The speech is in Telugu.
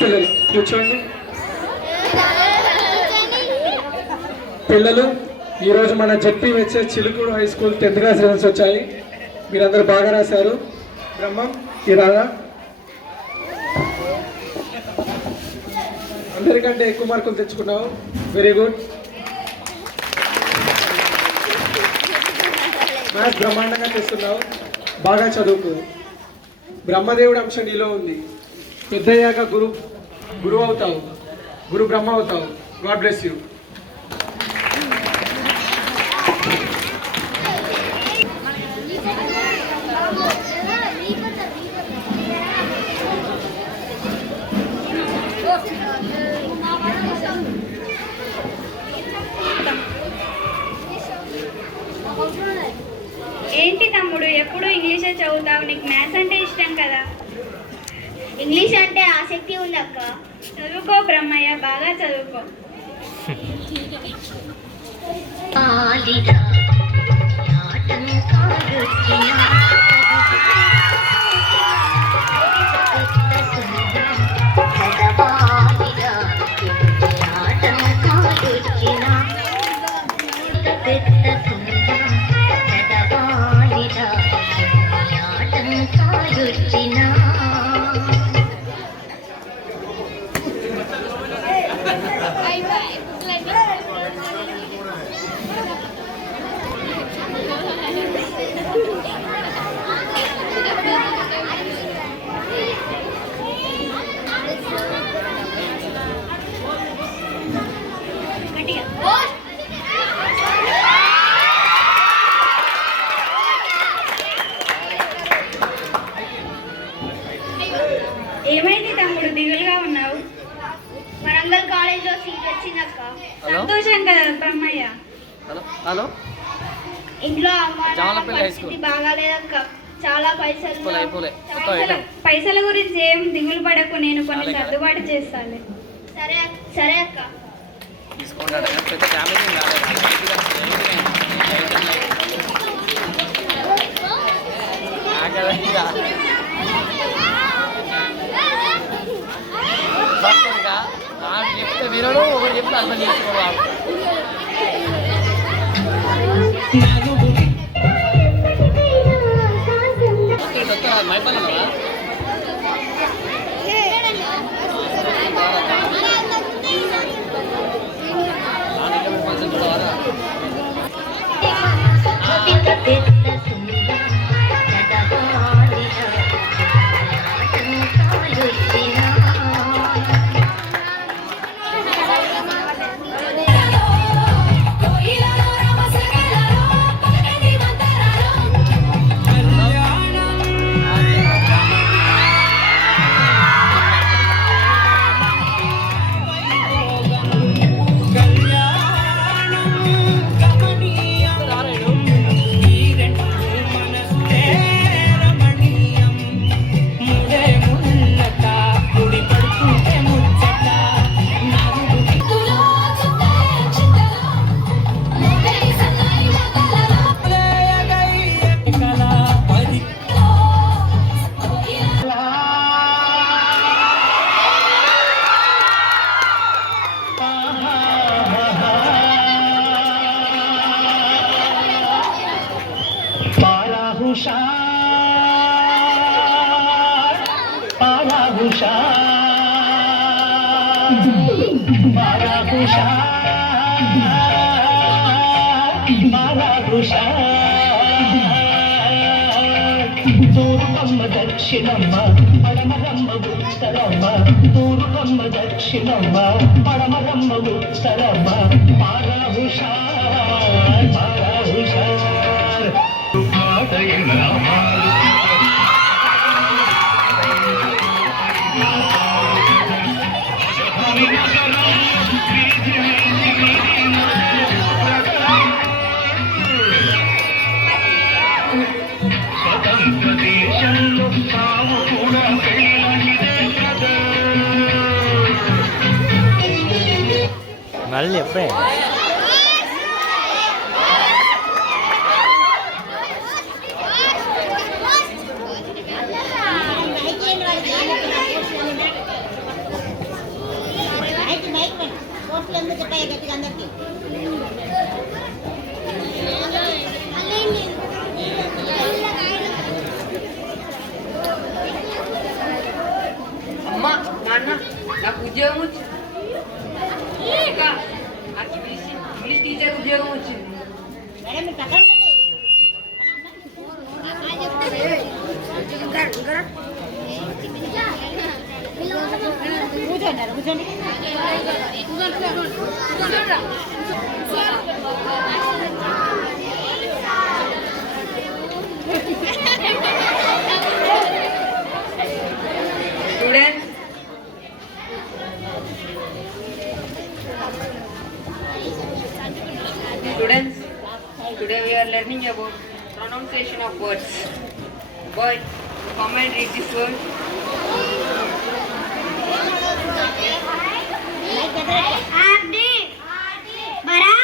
పిల్లలు కూర్చోండి. పిల్లలు ఈరోజు మన ZPHS Chilukuru high school 10th class results వచ్చాయి. మీరందరూ బాగా రాశారు. బ్రహ్మం ఇరాగా అందరికంటే ఎక్కువ మార్కులు తెచ్చుకున్నావు. Very good. మ్యాథ్స్ బ్రహ్మాండంగా చేస్తున్నావు. బాగా చదువుకు. బ్రహ్మదేవుడి అంశం నీలో ఉంది. పెద్దయ్యాక గురువు అవుతావు. గురు బ్రహ్మ అవుతావు. God bless you. ఏంటి తమ్ముడు ఎప్పుడు ఇంగ్లీషే చదువుతావు? నీకు మ్యాథ్స్ అంటే ఇష్టం కదా. ఇంగ్లీష్ అంటే ఆసక్తి ఉంది అక్క. చదువుకో బ్రహ్మయ్య, బాగా చదువుకో. ఏమైంది తమ్ముడు, దిగులుగా ఉన్నావు? వరంగల్ కాలేజ్లో సీట్ వచ్చిందక్క. సంతోషం కదా బ్రహ్మయ్య. హలో, ఇంట్లో అమ్మ పరిస్థితి బాగాలేదక్క. చాలా పైసల గురించి ఏం దిగులు పడకు, నేను కొన్ని సర్దుబాటు చేస్తాను. సరే అక్క. చెప్తే వినడు, ఒకటి చెప్తే అర్థం చేసుకోవాలి. మైపల్లవా తూర్పమ్మ దక్షిణమ్మ పడమరమ్మ ఉత్తరమ్మ తూర్పమ్మ దక్షిణమ్మ పడమరమ్మ ఉత్తరమ్మ మారా హుషార్ మారా హుషార్ స్వతంత్ర దేశంలో తాము కూడా పెళ్ళిదే కదా. మళ్ళీ ఎప్పుడే అమ్మా నాన్న నాకు ఉద్యోగం వచ్చింది ఇంకా నాకు ఇంగ్లీష్ టీచర్ ఉద్యోగం వచ్చింది students Students, today we are learning about pronunciation of words. Boy, come and read this word. Abdi. Bara.